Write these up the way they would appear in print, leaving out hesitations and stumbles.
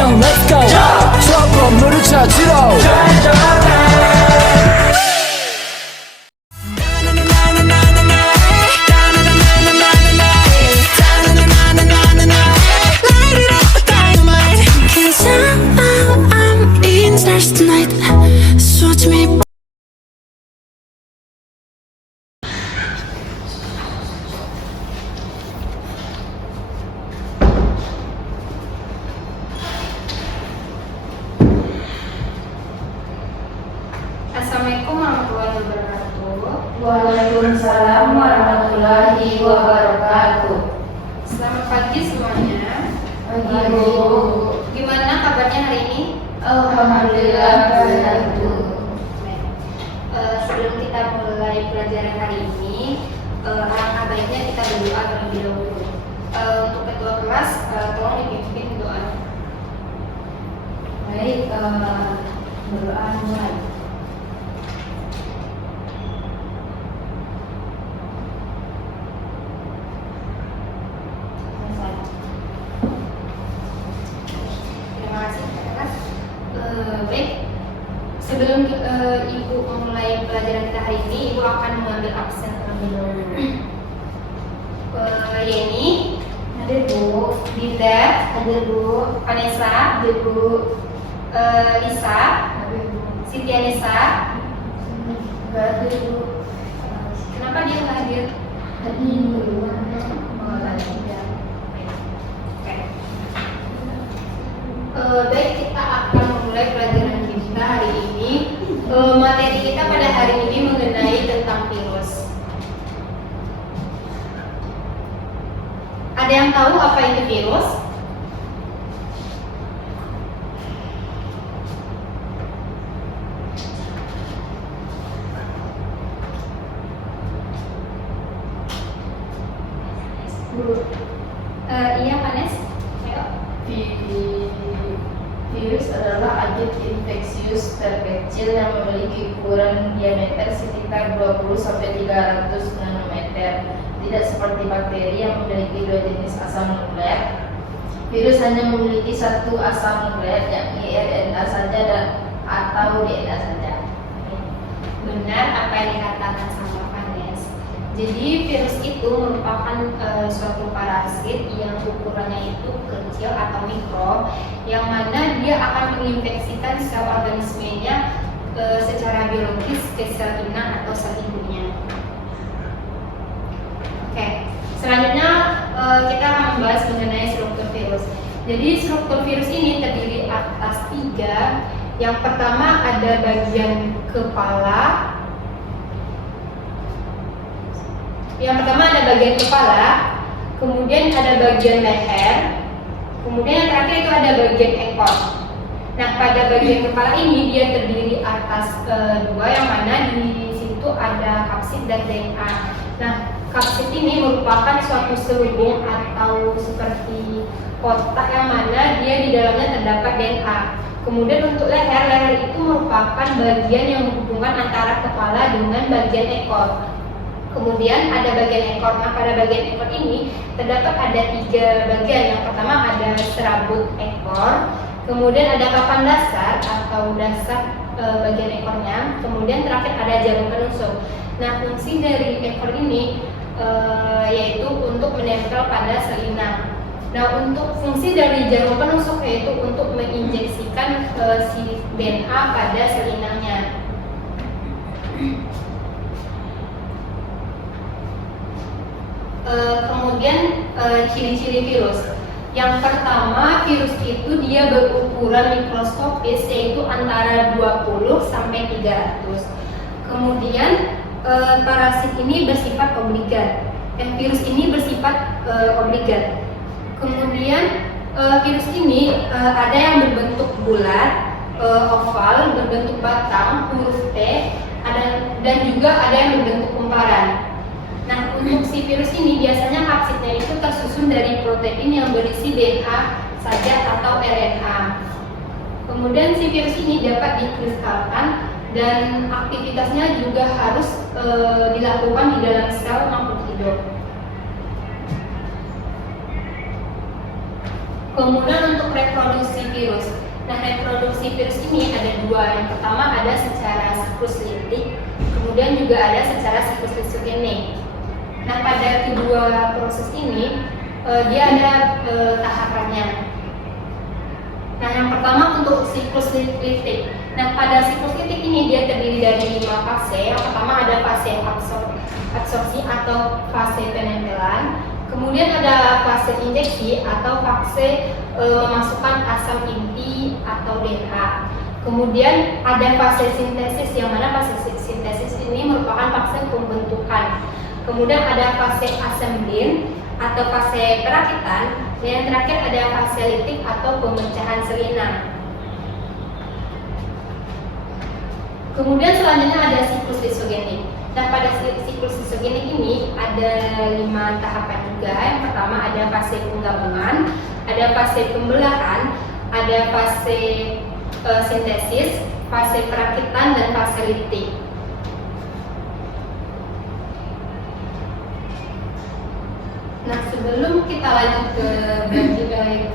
액션 let's go 저 건물을 찾으러 Cause I'm in stars tonight. So watch me. Assalamualaikum warahmatullahi wabarakatuh. Waalaikumsalam warahmatullahi wabarakatuh. Selamat pagi semuanya. Pagi Bu. Gimana kabarnya hari ini? Alhamdulillah baik Bu. Baik. Sebelum kita mulai pelajaran hari ini, alangkah baiknya kita berdoa terlebih dahulu. Untuk ketua kelas, tolong dipimpin doa. Baik, berdoa mulai. Terima kasih kepada kelas. Baik. Sebelum Ibu memulai pelajaran kita hari ini, Ibu akan mengambil absen terlebih dahulu. Yeni, Hadir Bu. Dinda, Hadir Bu. Vanessa, Hadir Bu. Lisa, Hadir Bu. Siti Anissa. Hadir Bu. Kenapa dia nggak hadir? Hadir Bu. Oh, tadi ya. Oke. Baik, kita akan memulai pelajaran kita hari ini. Materi kita pada hari ini mengenai tentang virus. Ada yang tahu apa itu virus? Iya, Vanes. Ayo. Virus adalah agen infeksius terkecil yang memiliki ukuran diameter sekitar 20-300 nanometer. Tidak seperti bakteri yang memiliki dua jenis asam nukleat. Virus hanya memiliki satu asam nukleat, yakni RNA saja atau DNA saja. Benar apa yang dikatakan sama Vanes. Jadi virus itu merupakan suatu parasit yang ukurannya itu kecil atau mikro, yang mana dia akan menginfeksikan sel organismenya secara biologis ke sel inang atau sel ibunya. Oke, selanjutnya kita akan membahas mengenai struktur virus. Jadi struktur virus ini terdiri atas 3. Yang pertama ada bagian kepala. Yang pertama ada bagian kepala, kemudian ada bagian leher, kemudian yang terakhir itu ada bagian ekor. Nah, pada bagian kepala ini dia terdiri atas 2, yang mana di situ ada kapsid dan DNA. Nah, kapsid ini merupakan suatu selubung atau seperti kotak yang mana dia di dalamnya terdapat DNA. Kemudian untuk leher itu merupakan bagian yang menghubungkan antara kepala dengan bagian ekor. Kemudian ada bagian ekor. Nah, pada bagian ekor ini terdapat ada 3 bagian. Yang pertama ada serabut ekor, kemudian ada papan dasar atau dasar bagian ekornya, kemudian terakhir ada jarum penusuk. Nah, fungsi dari ekor ini yaitu untuk menempel pada sel inang. Nah, untuk fungsi dari jarum penusuk yaitu untuk menginjeksikan si DNA pada sel inangnya. Kemudian ciri-ciri virus. Yang pertama, virus itu dia berukuran mikroskopis, yaitu antara 20 sampai 300. Kemudian parasit ini bersifat obligat. Virus ini bersifat obligat. Kemudian virus ini ada yang berbentuk bulat, oval, berbentuk batang, huruf T, dan juga ada yang berbentuk kumparan. Nah, untuk si virus ini biasanya kapsidnya itu tersusun dari protein yang berisi DNA saja atau RNA. Kemudian si virus ini dapat dikristalkan dan aktivitasnya juga harus dilakukan di dalam sel makhluk hidup. Kemudian untuk reproduksi virus. Nah, reproduksi virus ini ada dua. Yang pertama ada secara siklus litik, kemudian juga ada secara siklus lisogenik. Nah, pada kedua proses ini dia ada tahapannya. Nah, yang pertama untuk siklus litik. Nah, pada siklus litik ini dia terdiri dari 5 fase. Yang pertama ada fase absorpsi atau fase penempelan. Kemudian ada fase injeksi atau fase memasukkan asam inti atau DH. Kemudian ada fase sintesis, yang mana fase sintesis ini merupakan fase pembentukan. Kemudian ada fase assemblin atau fase perakitan, dan yang terakhir ada fase litik atau pemecahan selina. Kemudian selanjutnya ada siklus lisogenik. Nah, pada siklus lisogenik ini ada 5 tahapan juga. Yang pertama ada fase penggabungan, ada fase pembelahan, ada fase sintesis, fase perakitan, dan fase litik. Nah, sebelum kita lanjut ke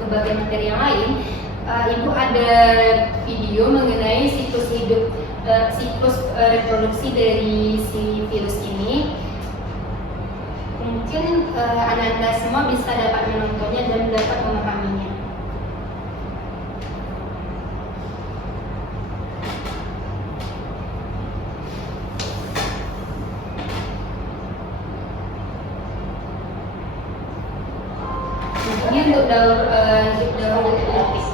bagian materi yang lain, Ibu ada video mengenai siklus reproduksi dari si virus ini. Mungkin Anda semua bisa dapat menontonnya dan dapat memahaminya. Ini untuk daur litik.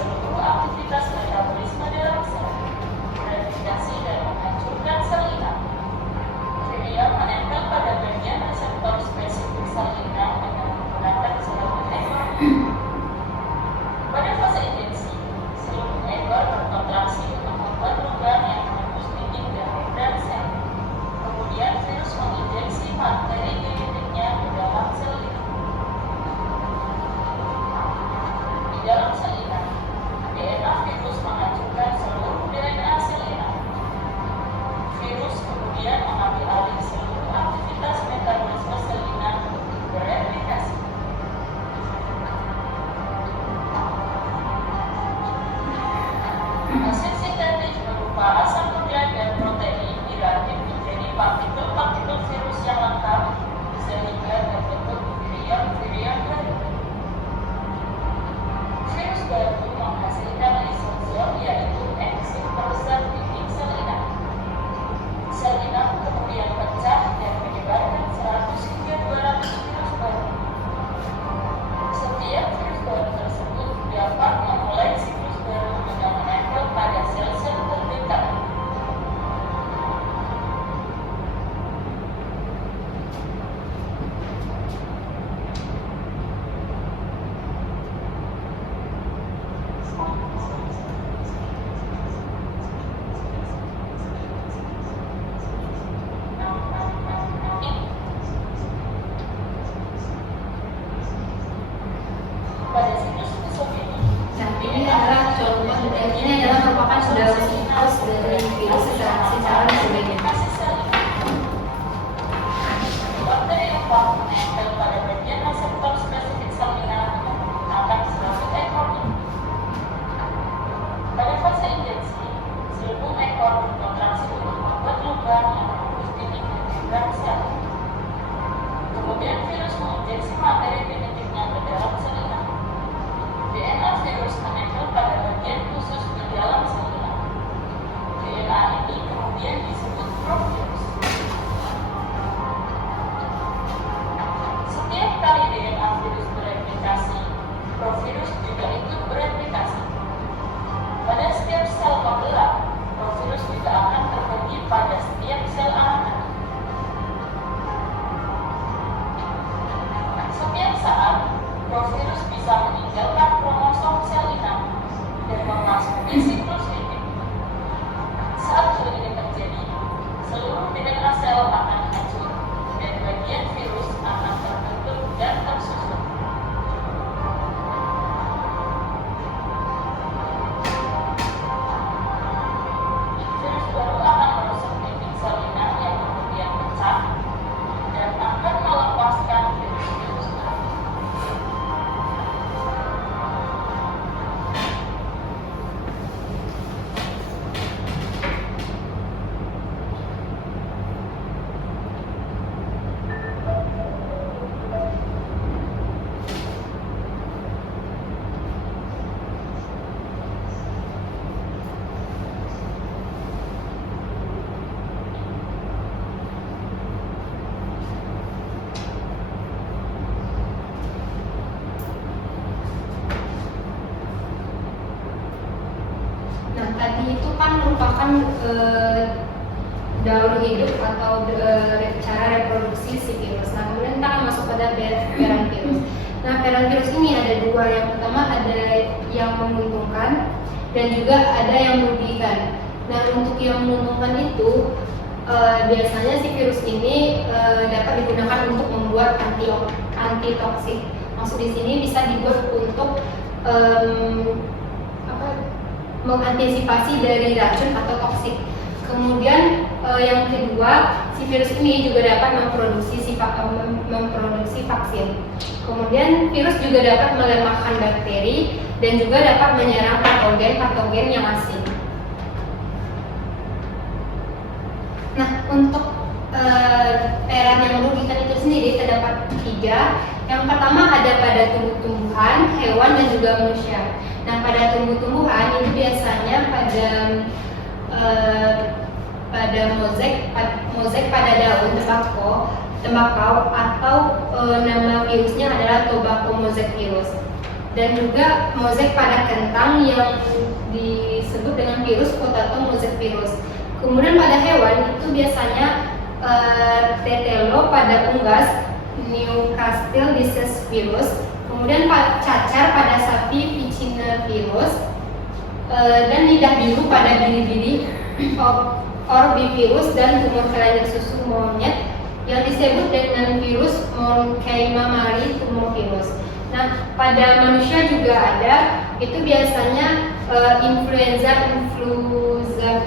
Aktivitas metabolisme dalam sel, beradaptasi dan menghancurkan sel inang. Virion menempel pada bagian reseptor spesifik sel inang dengan menggunakan seluruh ekor. Pada fase injeksi, seluruh ekor berkontraksi untuk membuat lubang yang menembus dinding dan membran sel. Kemudian virus menginjeksi bakteri genetiknya ke dalam sel inang. Di dalam sel inang, DNA virus menghancurkan seluruh DNA sel inang. Virus kemudian mengambil alih seluruh aktivitas metabolisme sel inang untuk bereplikasi. Hasil sintetis berupa asam nukleit dan protein dirakit menjadi partikel-partikel virus yang lengkap sehingga terbentuk virion baru. Virus baru menghasilkan lisosom, yaitu enzim peresap dinding sel inang. Sel inang kemudian pecah dan menyebarkan 100 hingga 200 virus baru. Setiap virus baru tersebut dapat memulai siklus baru dengan menempel pada sel-sel terdekat. Pada siklus lisogenik, Nah, ini adalah contoh, dan ini adalah merupakan daur siklus dari virus secara lisogenik. bakteri lemah menempel pada bagian reseptor spesifik sel inang dengan menggunakan seluruh ekornya. Pada fase injeksi, seluruh ekor berkontraksi untuk membuat lubang yang menembus dinding dan membran sel. Kemudian virus menginjeksi materi genetiknya ke dalam sel inang. DNA virus menempel pada bagian khusus di dalam sel inang. DNA ini kemudian disebut provirus. Setiap kali DNA virus bereplikasi, provirus juga ikut bereplikasi. Pada setiap sel pembelah, provirus juga akan terbagi pada setiap sel anak. Setiap saat, provirus bisa meninggalkan kromosom sel inang dan memasuki siklus litik. Saat hal ini terjadi, seluruh DNA sel akan hancur dan bagian virus akan terbentuk dan tersusun. merupakan daur hidup atau cara reproduksi si virus. Nah, kemudian kita akan masuk pada peran virus. Nah, peran virus ini ada dua. Yang pertama ada yang menguntungkan dan juga ada yang merugikan. Nah, untuk yang menguntungkan itu biasanya si virus ini dapat digunakan untuk membuat antitoksik. Maksud di sini bisa dibuat untuk mengantisipasi dari racun atau toksik. Kemudian yang kedua, si virus ini juga dapat memproduksi vaksin. Kemudian virus juga dapat melemahkan bakteri dan juga dapat menyerang patogen yang asing. Nah, untuk peran yang merugikan itu sendiri terdapat 3. Yang pertama ada pada tumbuh-tumbuhan, hewan dan juga manusia. Nah, pada tumbuh-tumbuhan itu biasanya pada mozaik pada daun tembakau atau nama virusnya adalah tobacco mosaic virus. Dan juga mozaik pada kentang yang disebut dengan virus potato mosaic virus. Kemudian pada hewan itu biasanya tetelo pada unggas Newcastle disease virus. Kemudian cacar pada sapi Vicina virus, dan lidah biru pada biri-biri orbivirus dan tumor kelenjar susu monyet yang disebut dengan virus Monkeyma mari tumor virus. Nah, pada manusia juga ada, itu biasanya influenza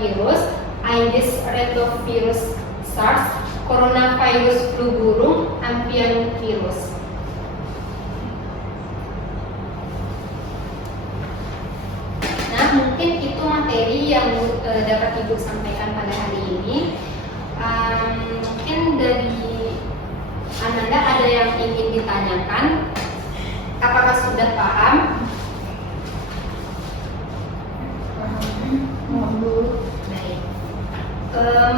virus, Aedes retrovirus SARS, coronavirus flu burung, avian virus. Nah, mungkin itu materi yang dapat Ibu sampaikan pada hari ini. Mungkin dari Ananda ada yang ingin ditanyakan? Apakah sudah paham? Baik.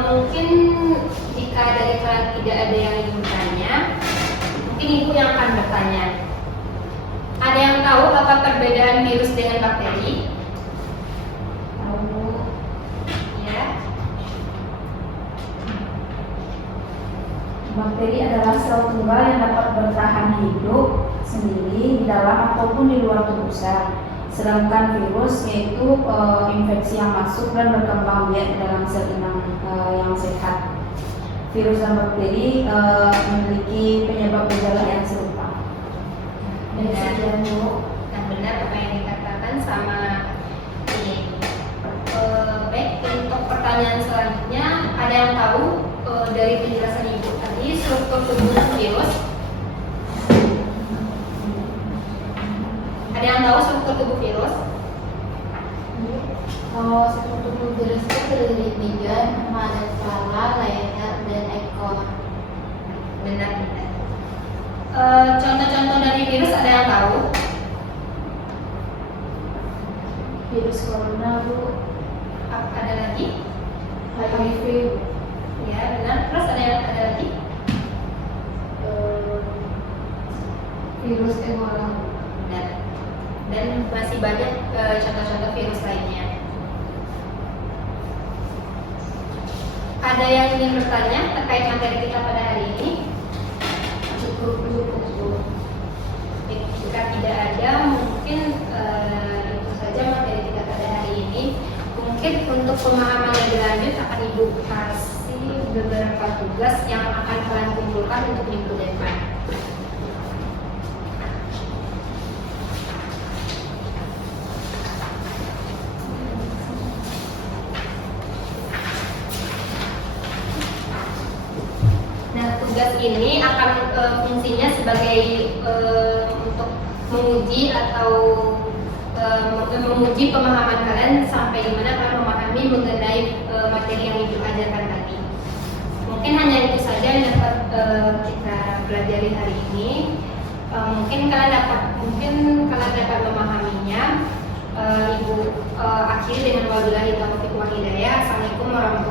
Mungkin jika dari kalian tidak ada yang ingin bertanya, mungkin Ibu yang akan bertanya. Ada yang tahu apa perbedaan virus dengan bakteri? Tahu? Ya. Bakteri adalah sel tunggal yang dapat bertahan hidup sendiri di dalam ataupun di luar tubuh sel. Sedangkan virus yaitu infeksi yang masuk dan berkembang biak di dalam sel inang yang sehat. Virus dan bakteri memiliki penyebab gejala yang serupa. Benar, nah, benar apa yang dikatakan sama ini. Baik, untuk pertanyaan selanjutnya, ada yang tahu dari penjelasan Ibu tadi struktur tubuh virus? Ada yang tahu struktur tubuh virus? Kalau struktur tubuh virus itu terdiri dari 3, ada kepala, leher, dan ekor. Benar. Contoh-contoh dari virus ada yang tahu? Virus corona, Bu. Ada lagi? HIV, Ya, benar. Terus ada lagi? virus Ebola. Benar. Dan masih banyak contoh-contoh virus lainnya. Ada yang ingin bertanya terkait materi kita pada hari ini? Cukup. Jika tidak ada, mungkin itu saja materi kita pada hari ini. Mungkin untuk pemahaman lebih lanjut akan Ibu kasih beberapa tugas yang akan kalian kumpulkan untuk minggu depan. Nah, tugas ini akan fungsinya sebagai untuk menguji atau menguji pemahaman kalian sampai di mana kalian memahami mengenai materi yang Ibu ajarkan tadi. Mungkin hanya itu saja yang dapat kita pelajari hari ini. Mungkin kalian dapat memahaminya. Ibu akhiri dengan wabillahi taufiq wal hidayah. Assalamualaikum warahmatullahi wabarakatuh.